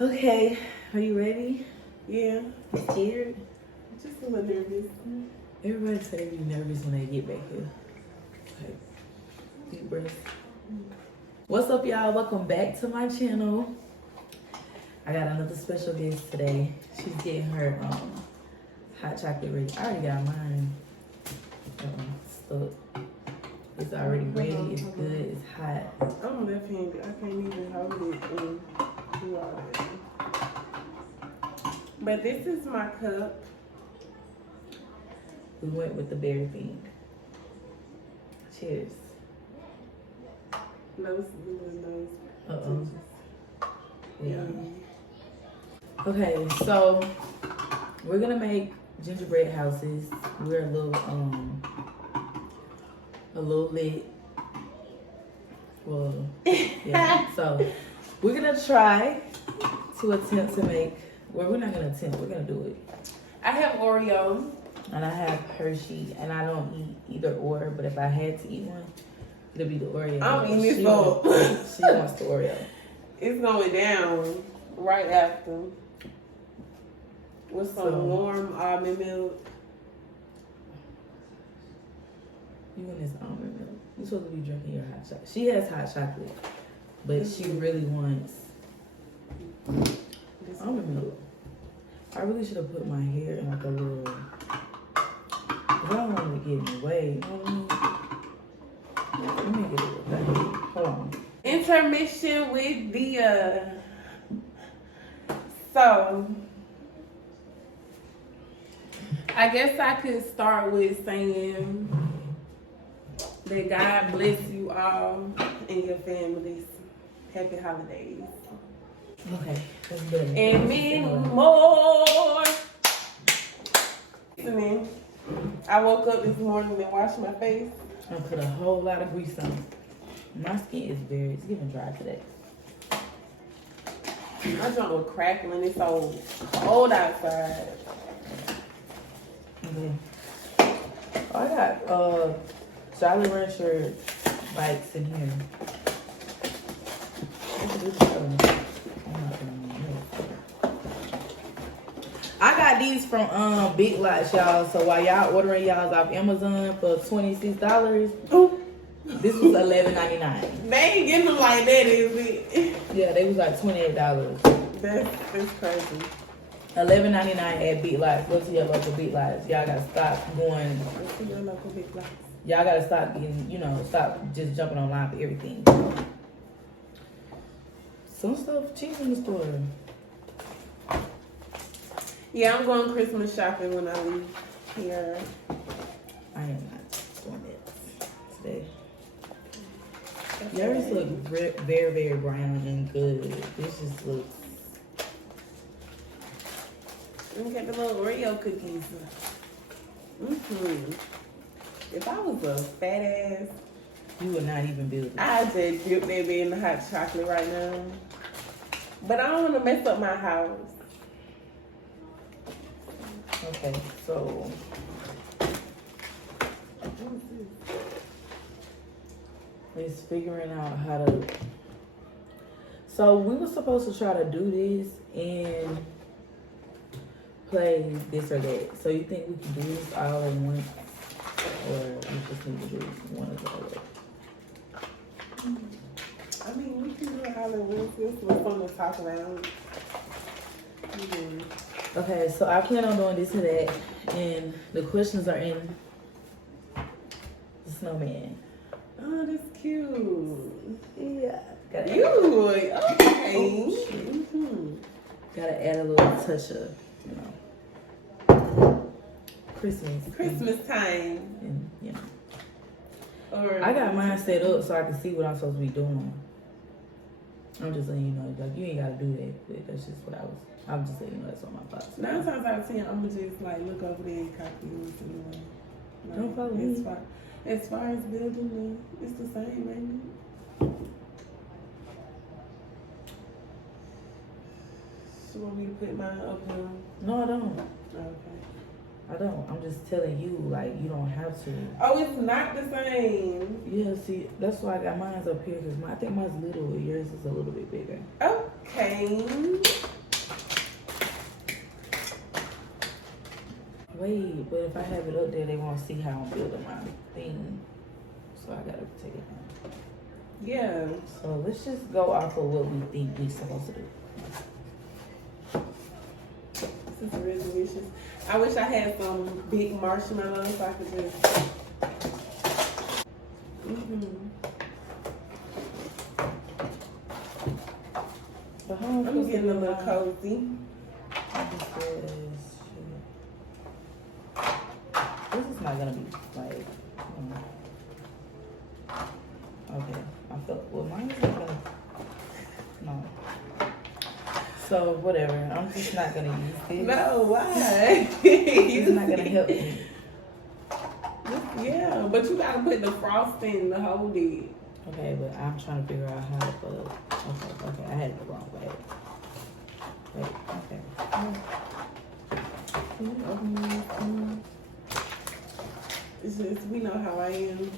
Okay, are you ready? Yeah. You scared? Just a little nervous. Everybody say they be nervous when they get back here. Okay, deep breath. What's up, y'all? Welcome back to my channel. I got another special guest today. She's getting her hot chocolate ready. I already got mine. Stuck. It's already ready. It's good. It's hot. I'm left-handed. I can't even hold it and do all that. But this is my cup. We went with the berry thing. Cheers. Nose. Uh-oh. Yeah. Okay, so we're gonna make gingerbread houses. We're a little lit. Well, yeah. So we're gonna try to attempt to make. Well, we're not gonna attempt. We're gonna do it. I have Oreo. And I have Hershey, and I don't eat either or. But if I had to eat one, it'll be the Oreo. I'm eating this She bowl. wants the Oreo. It's going down right after. With some warm almond milk. You want this almond milk? You're supposed to be drinking your hot chocolate. She has hot chocolate, but she really wants almond milk. I really should have put my hair in like a little. I don't want it to get in the way. You know what I mean? Let me get it. Hold on. Intermission with the so I guess I could start with saying that God bless you all and your families. Happy holidays. Okay, that's good. And many more. Listening. I woke up this morning and washed my face. I put a whole lot of grease on it. My skin is it's getting dry today. My junk was crackling. It's so cold outside. Okay. I got Jolly Rancher bites in here. I got these from Big Lots, y'all. So while y'all ordering y'all's off Amazon for $26, this was $11.99. They ain't getting them like that, is it? Yeah, they was like $28. That's crazy. $11.99 at Big Lots. Go to your local Big Lots. Y'all gotta stop going. Go to your local Big Lots. Y'all gotta stop getting, stop just jumping online for everything. Some stuff cheap in the store. Yeah, I'm going Christmas shopping when I leave here. I am not doing that today. Yours look very, very brown and good. This just looks. Look at the little Oreo cookies. If I was a fat ass, You would not even build it. I'd just dip that baby in the hot chocolate right now. But I don't want to mess up my house. Okay, so. It's figuring out how to. So we were supposed to try to do this and play this or that. So you think we can do this all at once, or we just need to do one or the other? I mean, we can do it all at once. This was fun to talk about. Okay, so I plan on doing this and that, and the questions are in the snowman. Oh, that's cute. Yeah. Okay. Gotta add a little touch of, Christmas time. and Or I got mine set up so I can see what I'm supposed to be doing. I'm just letting you know, like, you ain't gotta do that, but that's just what I'm just letting you know that's what my thoughts. 9 times out of 10, I'm gonna just like look over there and copy what's anyway. Like, Don't follow me. As far as building, it's the same, ain't it? So want me to put mine up here? No, I don't. Okay. I don't. I'm just telling you, like, you don't have to. Oh, it's not the same. Yeah, see, that's why I got mine up here, because I think mine's little, yours is a little bit bigger. came. Wait, but if I have it up there, they won't see how I'm building my thing. So I gotta take it down. Yeah. So let's just go off of what we think we're supposed to do. This is really delicious. I wish I had some big marshmallows so I could just. So how am I I'm supposed to getting a do little mine? cozy. This is not gonna be like. Okay, I felt well. Mine is not gonna. No. So whatever. I'm just not gonna use this. No, why? It's not gonna help me. Yeah, but you gotta put the frosting to hold it. Okay, but I'm trying to figure out how to put. Okay, I had it the wrong way. Wait, okay. It's just, we know how I am.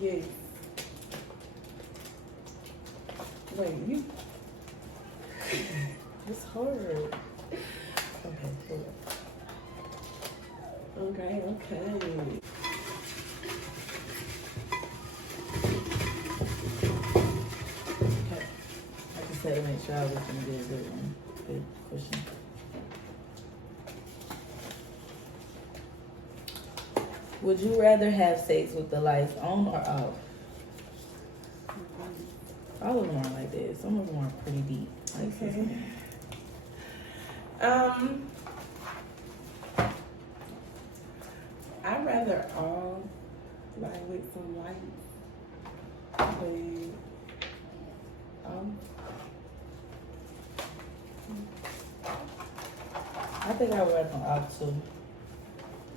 Yes. Wait, you. It's hard. Okay, hold up. Okay. Okay. I just had to make sure I was gonna get a good one. Good question. Would you rather have sex with the lights on or off? All of them are like this. Some of them are pretty deep. Like this Okay. one. I'd rather all like with some lights, but I think I would rather them off too.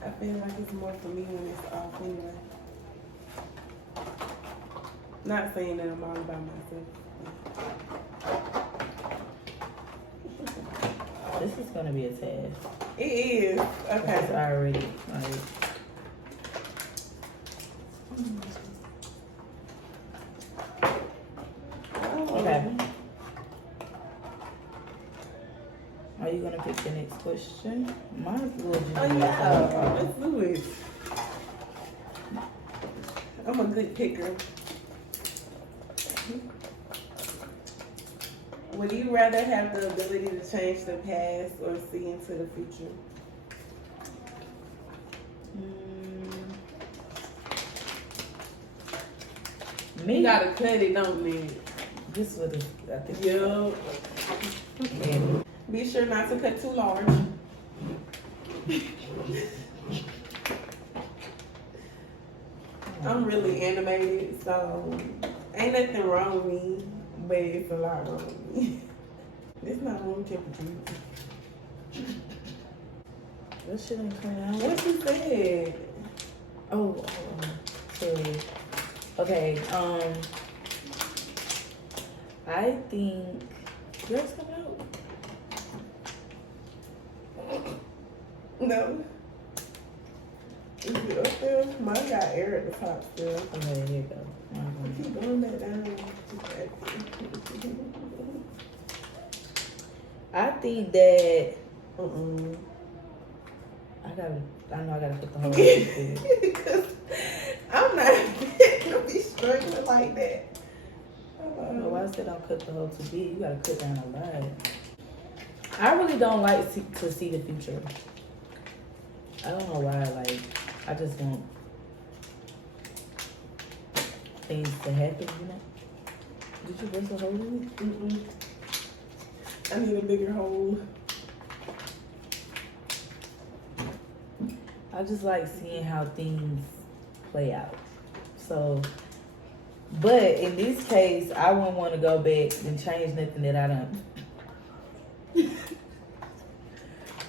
I feel like it's more for me when it's off anyway. Not saying that I'm all by myself. This is gonna be a task. It is. Because Okay. I already like. Okay. Are you gonna pick the next question? Mine will just Oh be yeah, let's do it. I'm a good picker. Would you rather have the ability to change the past or see into the future? Me? You gotta cut it, don't you? This would have, I think. Yeah. Yeah. Be sure not to cut too large. I'm really animated, so ain't nothing wrong with me, but it's a lot wrong with me. It's not room temperature. That shit ain't coming out. What you said? Oh, sorry. Okay, I think yours coming out. No. Is it up there? Mine got air at the top still. Okay, here you go. Keep going back down. I think that I know I gotta put the whole thing. Because I'm not gonna be struggling like that. But why said don't cut the hole too big? You gotta cut down a lot. I really don't like to see the future. I don't know why. Like, I just want things to happen, you know? Did you burst a hole in it? I need a bigger hole. I just like seeing how things play out. So, but in this case, I wouldn't want to go back and change nothing that I done.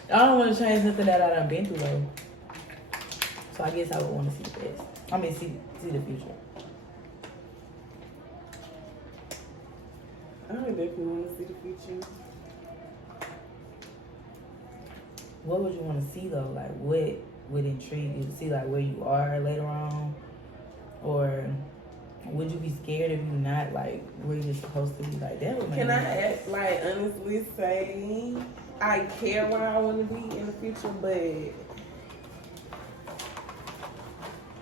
I don't want to change nothing that I done been through though. So I guess I would want to see the past. I mean, see the future. I would definitely want to see the future. What would you want to see though? Like, what would intrigue you to see, like where you are later on, or Would you be scared if you're not like where you're supposed to be? Like that would make Can me I nervous. like honestly say I care where I want to be in the future, but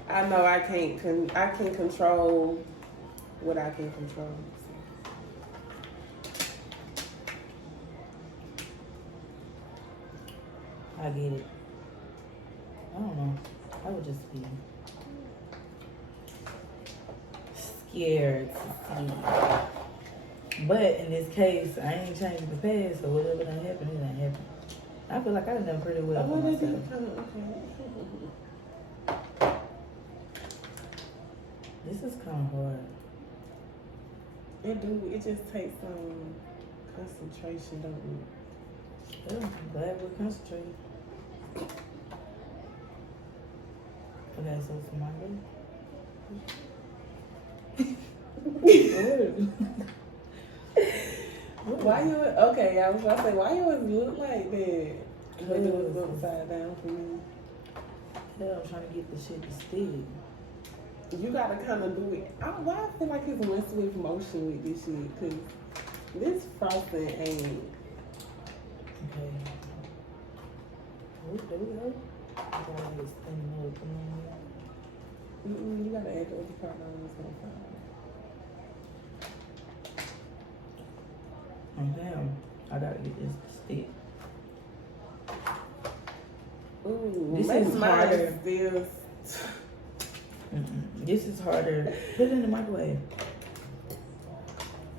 I know I can't. I can control what I can control. I get it. I don't know. I would just be scared to see. But in this case, I ain't changing the past, so whatever done happen, it done happen. I feel like I done pretty well for myself. This is kind of hard. It just takes some concentration, don't it? Yeah, I'm glad we're concentrating. Okay, so for my Why you okay? I was about to say why you always look like that? But it was upside down for me. Yeah, I'm trying to get the shit to stick. You gotta kind of do it. Why I feel like it's one swift motion with this shit? Cause this frosting ain't. Okay. Oh, there we go. I gotta get spinning up. You gotta add the other part on this one. Damn, I gotta get this to stick. Ooh, This is harder. Still. This is harder. Put it in the microwave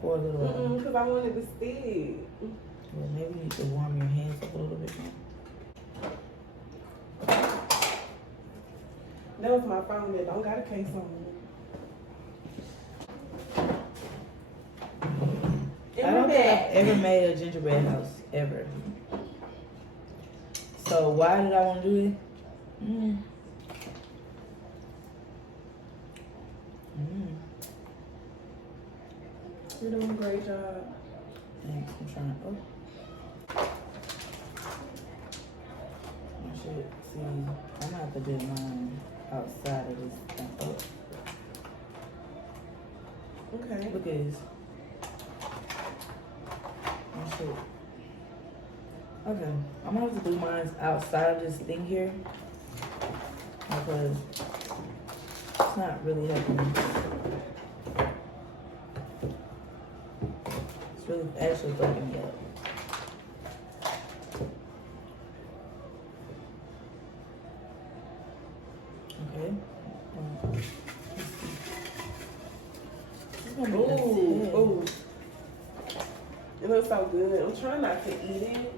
for a little while. Because I wanted to stick. Well, maybe you need to warm your hands up a little bit more. That was my phone that don't got a case on it. I don't think I've ever made a gingerbread house, ever. So why did I want to do it? You're doing a great job. Thanks, I'm trying to, I should see, I'm gonna have to do mine outside of this thing. Okay. Look at this. Shit. Okay, I'm gonna have to do mine outside of this thing here because it's not really helping me. It's really actually fucking me up. Okay. Ooh. It looks so good. I'm trying not to eat it.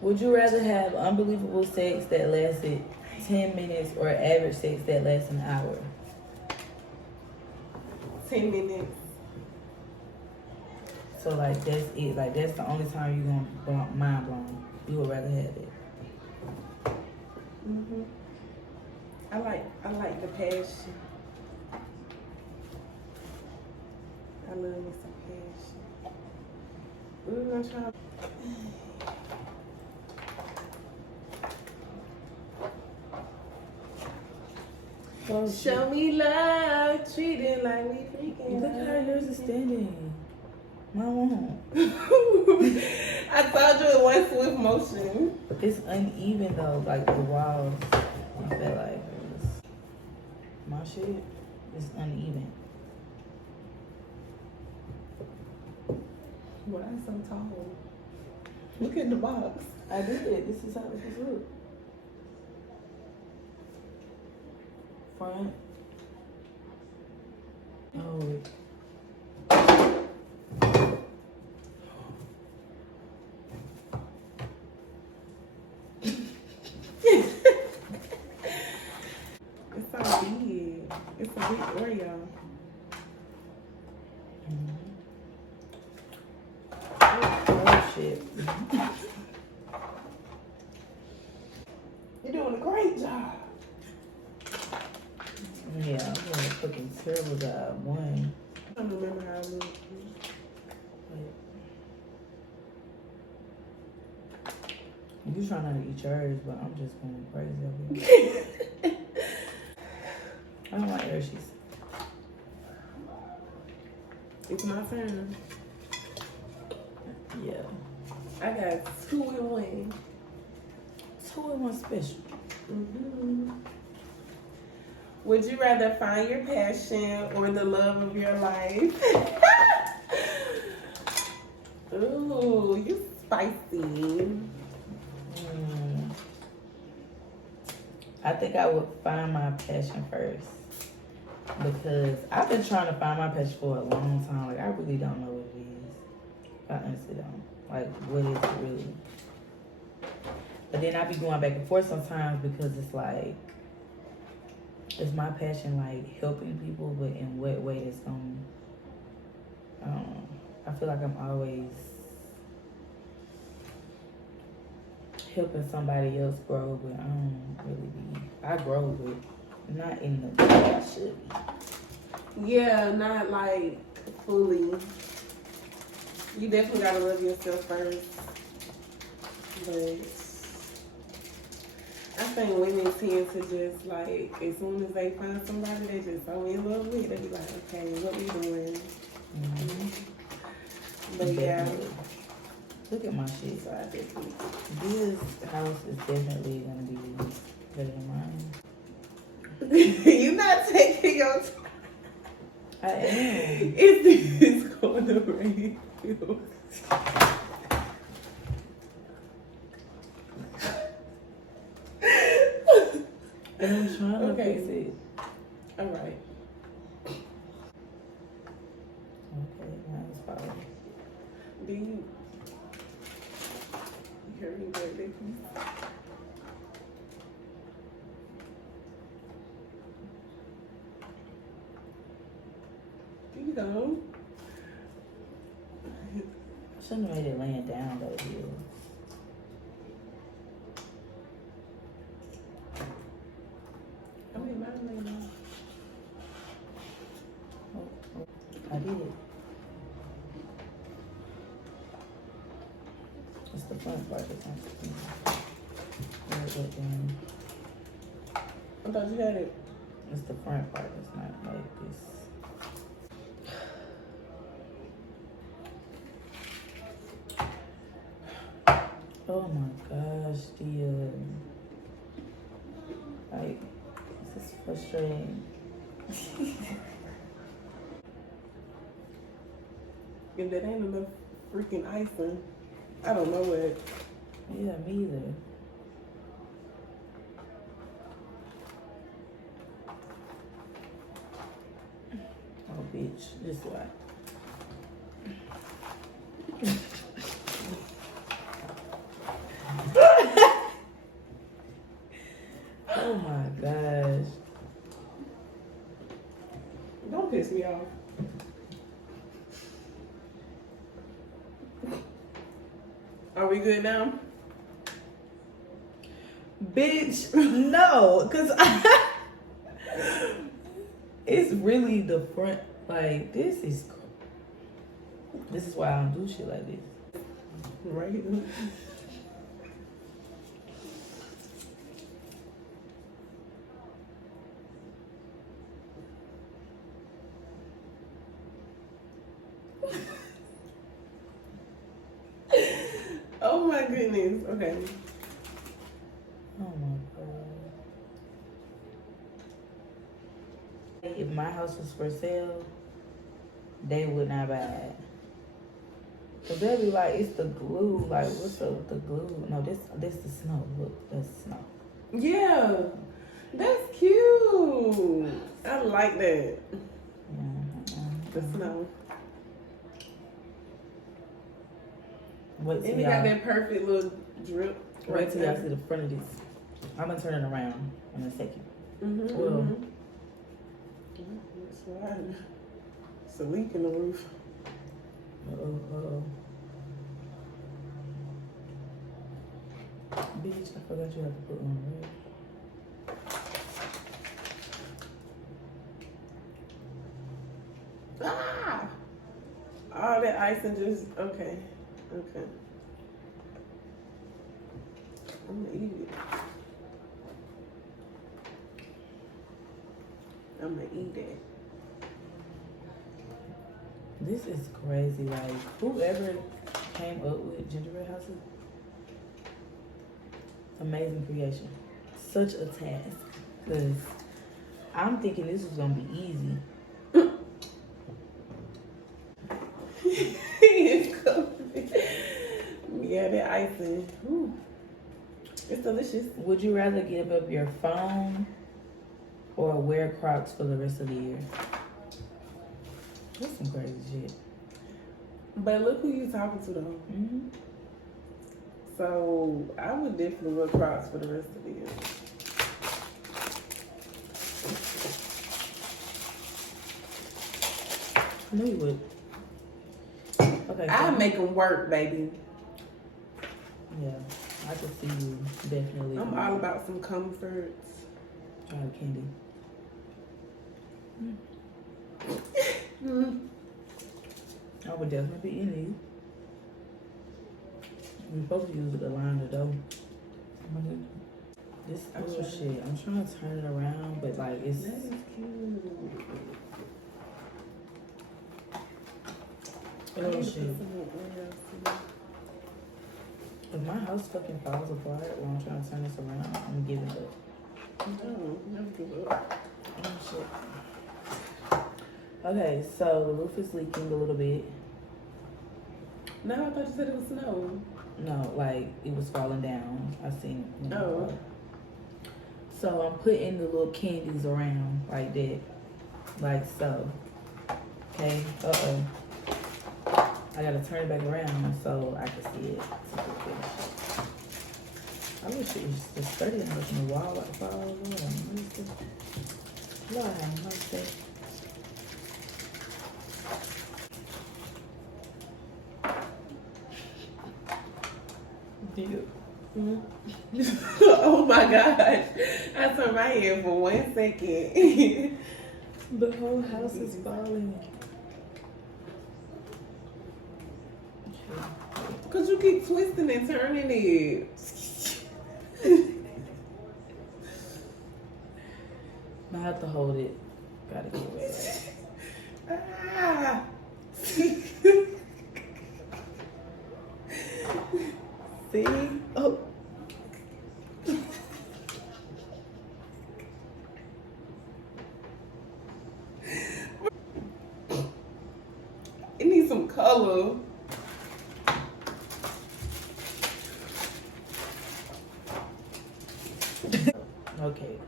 Would you rather have unbelievable sex that lasted 10 minutes or average sex that lasts an hour? 10 minutes. So like that's it. Like that's the only time you're gonna be mind blown. You would rather have it. I like the passion. I love me some passion. We're gonna try. Show me love, treat it like we freaking. Look how yours is standing. Mine won't. I told you it was swift motion. It's uneven though, like the walls. I feel like my shit is uneven. Why is so tall? Look at the box. I did it. This is how this is look. Front. Oh. It's so big. It's a big Oreo. Oh shit. You're doing a great job. Yeah, I'm doing a fucking terrible job. One. I don't remember how I looked. You trying not to eat yours, but I'm just going crazy over here. I don't like Hershey's. It's my turn. Yeah. I got 2 in 1. 2 in 1 special. Mm-hmm. Would you rather find your passion or the love of your life? Ooh, you spicy. I think I would find my passion first. Because I've been trying to find my passion for a long time. Like, I really don't know what it is. I honestly don't. Like, what is it really? But then I be going back and forth sometimes because it's like, is my passion like helping people, but in what way it's going to, I don't know. I feel like I'm always helping somebody else grow, but I don't really be, I grow, but not in the way I should be. Yeah, not like fully. You definitely gotta love yourself first. But I think women tend to just like, as soon as they find somebody they just so in love with, they be like, okay, what we doing? Mm-hmm. But yeah. Look at my shit. So I definitely. This house is definitely gonna be better than mine. You not taking your time. I am. It's going to rain. And I'm trying to Okay. fix it. All right. Okay, mine's fine. Do you hear me, baby? You know. I shouldn't have made it laying down though, yeah. I mean, mine lay down. I did. It's the front part that's not I thought you had it. It's the front part that's not like this. Oh my gosh, dear. Like, this is frustrating. If that ain't enough freaking icing, I don't know what. Yeah, me either. Oh, bitch. This why. Oh my gosh. Don't piss me off. Are we good now? Bitch, no, cause it's really the front. Like, this is why I don't do shit like this. Right. Oh my goodness. Okay. Oh my god. If my house was for sale, they would not buy it. Cause they'll be like, it's the glue. Like, what's up with the glue? No, this the snow. Look, that's snow. Yeah. That's cute. I like that. The snow. Wait till And you got that perfect little drip. Wait till y'all see the front of this. I'm gonna turn it around in a second. Mm-hmm. Well, That's right. It's a leak in the roof. uh-oh. Bitch, I forgot you have to put on red. Ah! All that icing just, okay. Okay. I'm gonna eat it. I'm gonna eat it. This is crazy. Like, whoever came up with gingerbread houses, amazing creation. Such a task. Because I'm thinking this was going to be easy. It's cold. Yeah, that icing. Ooh. It's delicious. Would you rather give up your phone or wear Crocs for the rest of the year? That's some crazy shit. But look who you talking to, though. Mm-hmm. So I would definitely wear Crocs for the rest of the year. I knew you would. Okay. So I make them work, baby. yeah, I can see you definitely. I'm all about some comforts. Try the candy. I would definitely be in these. We're supposed to use it to line the dough. This other shit, I'm trying to turn it around, but like it's. That is cute. Oh shit. If my house fucking falls apart while I'm trying to turn this around, I'm giving up. No, never give up. Oh shit. Okay, so the roof is leaking a little bit. No, I thought you said it was snow. No, like it was falling down. I seen it. Oh. So I'm putting the little candies around like that. Like so. Okay. Uh-oh. I gotta turn it back around so I can see it. I wish it was just sturdy enough in the wall like the fall over. Lord have mercy. Oh my gosh. I turned my head for 1 second. The whole house is falling. Cause you keep twisting and turning it. I have to hold it. Gotta get rid of it. Ah. See? Oh. It needs some color. Okay.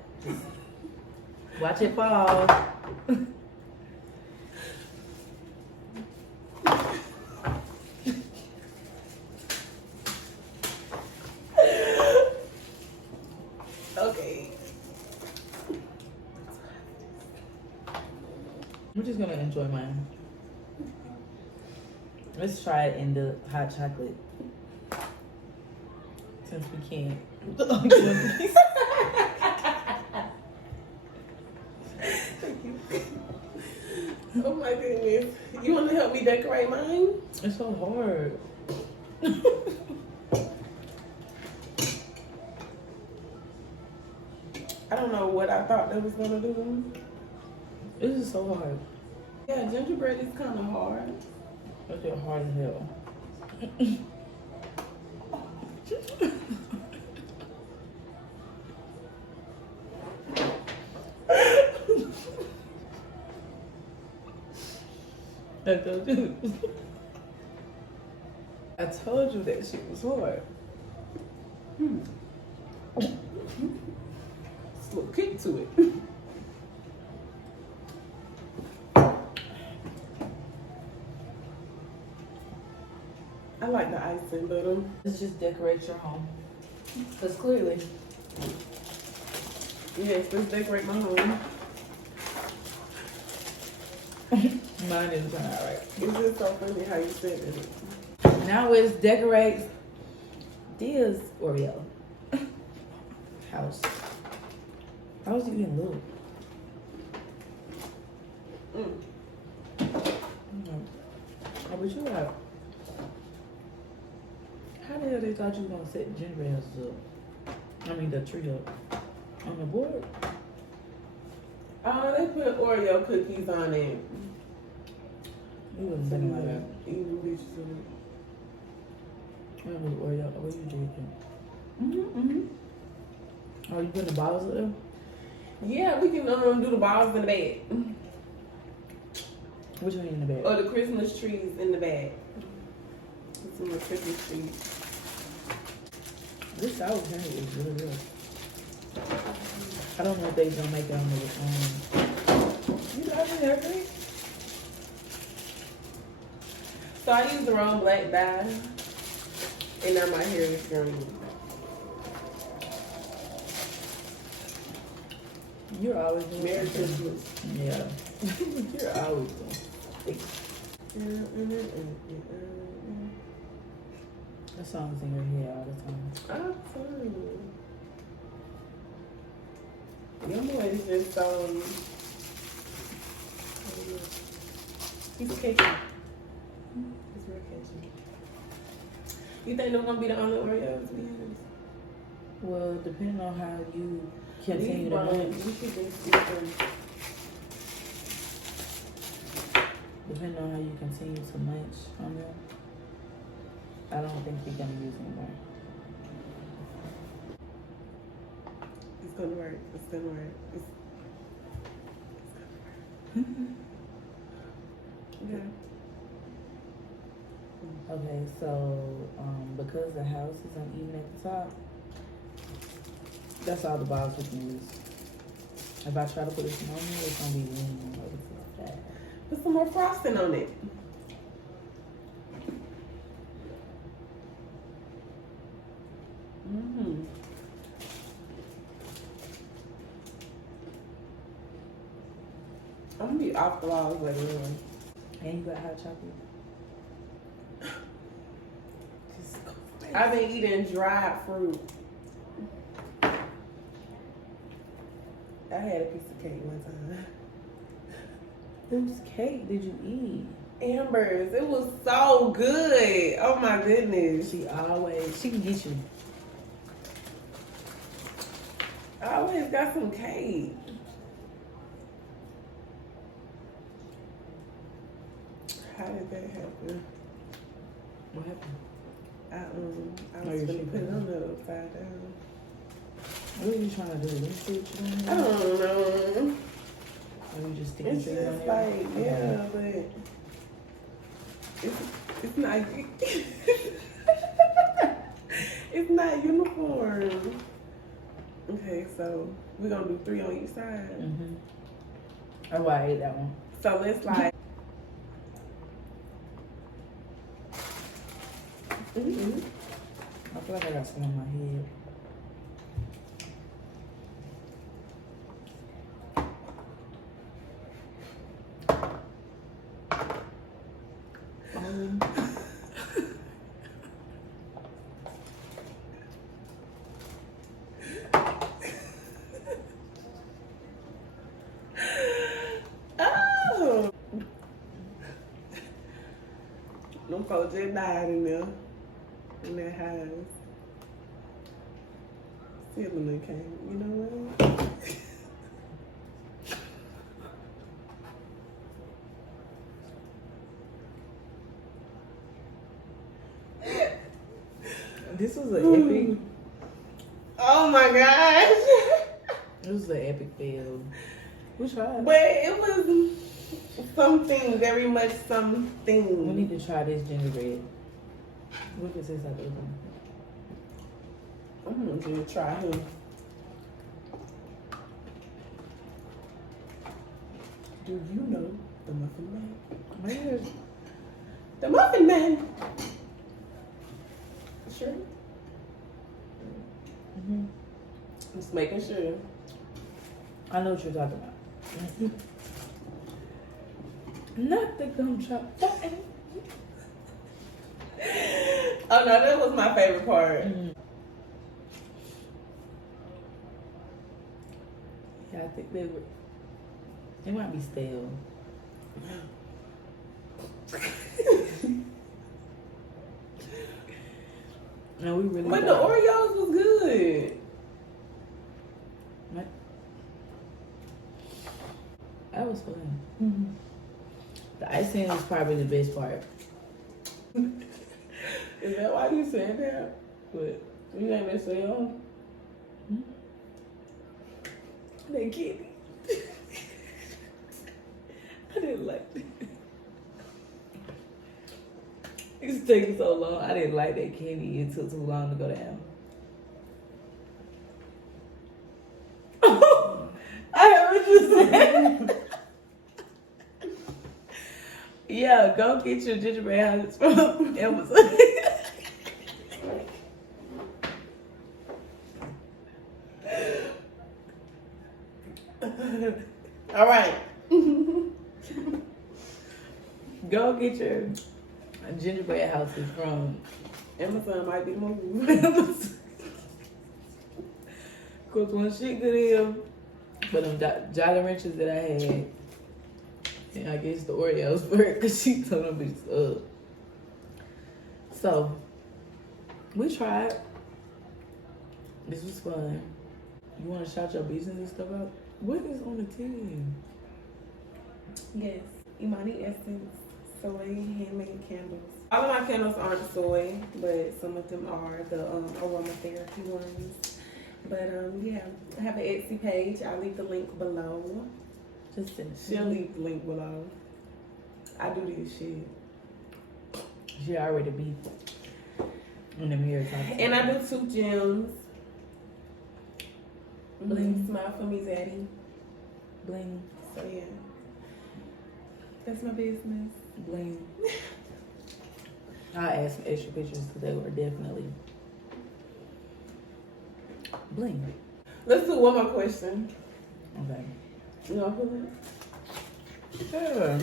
Watch it fall. Okay. We're just gonna enjoy mine. Let's try it in the hot chocolate. Since we can't. Oh my goodness. You want to help me decorate mine? It's so hard. I don't know what I thought that was going to do. This is so hard. Yeah, gingerbread is kind of hard. It's just hard as hell. I told you that shit was hard. It's a little kick to it. I like the icing, but Let's just decorate your home. Because clearly, yes, let's decorate my home. mine didn't turn out right. It's just so funny how you said it. Now it's decorate Dia's Oreo house. How's it even look? Oh, but you like, how the hell they thought you were gonna set the gingerbread houses up? I mean the tree up on the board. Oh, they put Oreo cookies on it. You wasn't thinking about that. Eating bitches in I don't know Oreo. What are you drinking? it. Oh, you putting the bottles in them? Yeah, we can do the balls in the bag. Which one in the bag? Or the Christmas trees in the bag. Some more Christmas trees. This sour candy is really good. I don't know if they gonna make it on the you got it every. So I used the wrong black dye, and now my hair is green. You're always doing Merry something. Christmas. Yeah. You're always doing. That song's in your head all the time. Awesome. Your boy is just so. He's catchy. He's real catchy. You think they're gonna be the only Oreos? To be honest? Well, depending on how you continue to munch, depending on how you continue to munch on them, I don't think you're gonna use anymore. It's gonna work. It's gonna work. Yeah. Okay, so because the house is uneven at the top, that's all the bottles we can use. If I try to put this on here, it's gonna be lean or it's like that. Put some more frosting on it. I'm gonna be off the walls later on. And you got hot chocolate. Just go for it. I've been eating dried fruit. I had a piece of cake one time. Whose cake did you eat? Amber's. It was so good. Oh my goodness. She can get you. I always got some cake. How did that happen? What happened? I was you're gonna put it shaking. on the upside down. What are you trying to do? Let me see what you're doing. I don't know. Or you just sticking It's it on just there? like, yeah, but it's not it's not uniform. Okay, so we're gonna do 3 on each side. Mm-hmm. That's why I ate that one. So let's like I feel like I got some on my head. Oh, them folks just died in there, in that house. Sibling came, you know what? This was an epic. Oh my gosh. This was an epic fail. We tried. But it was something, very much We something. need to try this gingerbread. What is this like? I'm gonna try him. Do you know the Muffin Man? Maybe The Muffin Man! Sure. mm-hmm. Just making sure. I know what you're talking about. Not the gumdrop. Oh no, that was my favorite part. Yeah, I think they might be stale. No, we really. But the Oreos was good. What? The icing is probably the best part. Is that why you said that? But you think that's so They candy. I didn't like it. It's taking so long. I didn't like that candy. It took too long to go down. I heard what you said. Yeah, go get your gingerbread houses from Amazon. All right. Go get your gingerbread houses from Amazon might be the move. Cause when shit good in, but them Jolly Ranchers that I had, and I guess the Oreos for her, cause she told them bitches up. So we tried. This was fun. You want to shout your business and stuff out? What is on the TV? Yes, Imani Essence soy handmade candles. All of my candles aren't soy, but some of them are the aromatherapy ones. But yeah, I have an Etsy page. I'll leave the link below. Just send it. She'll leave the link below. I do this shit. She already be in the mirror talking. And I do 2 gems. Bling. Smile for me, Zaddy. Bling. So yeah, that's my business. Bling. I asked some extra pictures because they were definitely bling. Let's do one more question. Okay. You know who? Sure.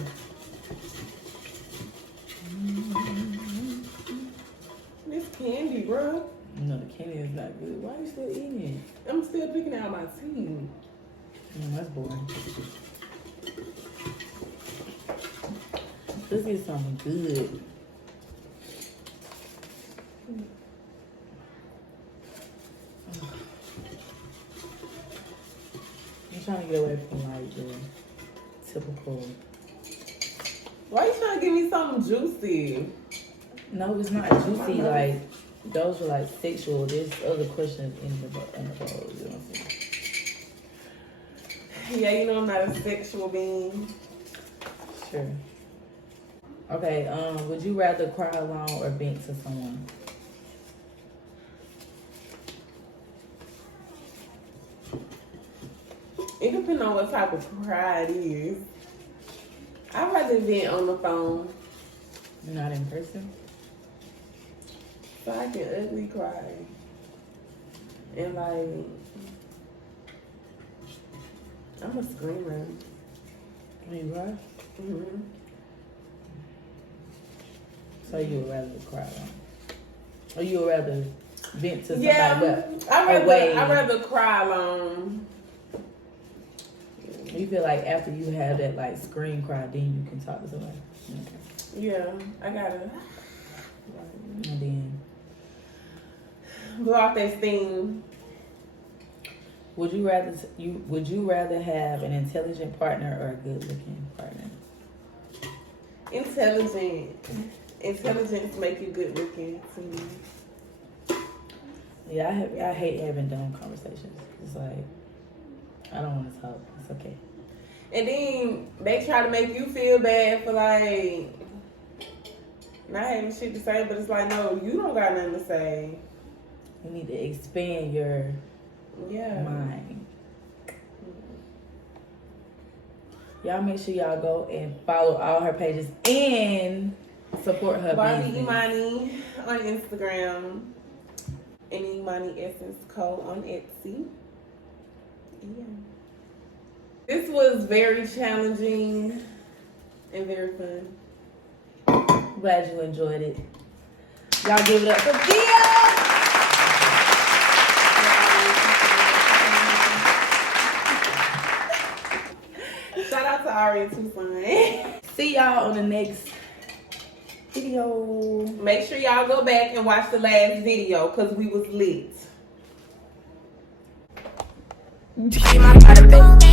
This candy, bro. No, the candy is not good. Why are you still eating it? I'm still picking out my teeth. That's boring. Let's get something good. I'm trying to get away from like the typical. Why you trying to give me something juicy? No, it's not juicy. Like those were like sexual. There's other questions in the bowl. You know what I'm saying? Yeah, you know I'm not a sexual being. Sure. Okay. Would you rather cry alone or vent to someone? It depends on what type of cry it is. I'd rather vent on the phone Not in person. so I can ugly cry. And like, I'm a screamer. You right? Mm-hmm. So you would rather cry alone, or you would rather vent to somebody? Yeah, But I'd rather cry alone. you feel like after you have that like scream cry, then you can talk to somebody. Okay. Yeah, I gotta And then, blow off that steam. would you rather have an intelligent partner or a good looking partner? Intelligence make you good looking to me. Yeah, I hate having dumb conversations. It's like I don't want to talk. It's okay. And then they try to make you feel bad for like not having shit to say, but it's like, no, you don't got nothing to say. You need to expand your mind. Y'all make sure y'all go and follow all her pages and support her Barbie business. Imani on Instagram and Imani Essence Co on Etsy. Yeah. This was very challenging and very fun. Glad you enjoyed it. Y'all give it up for Kia! Shout out to Ari and Tucson. See y'all on the next video. Make sure y'all go back and watch the last video because we was lit. Keep my body, baby.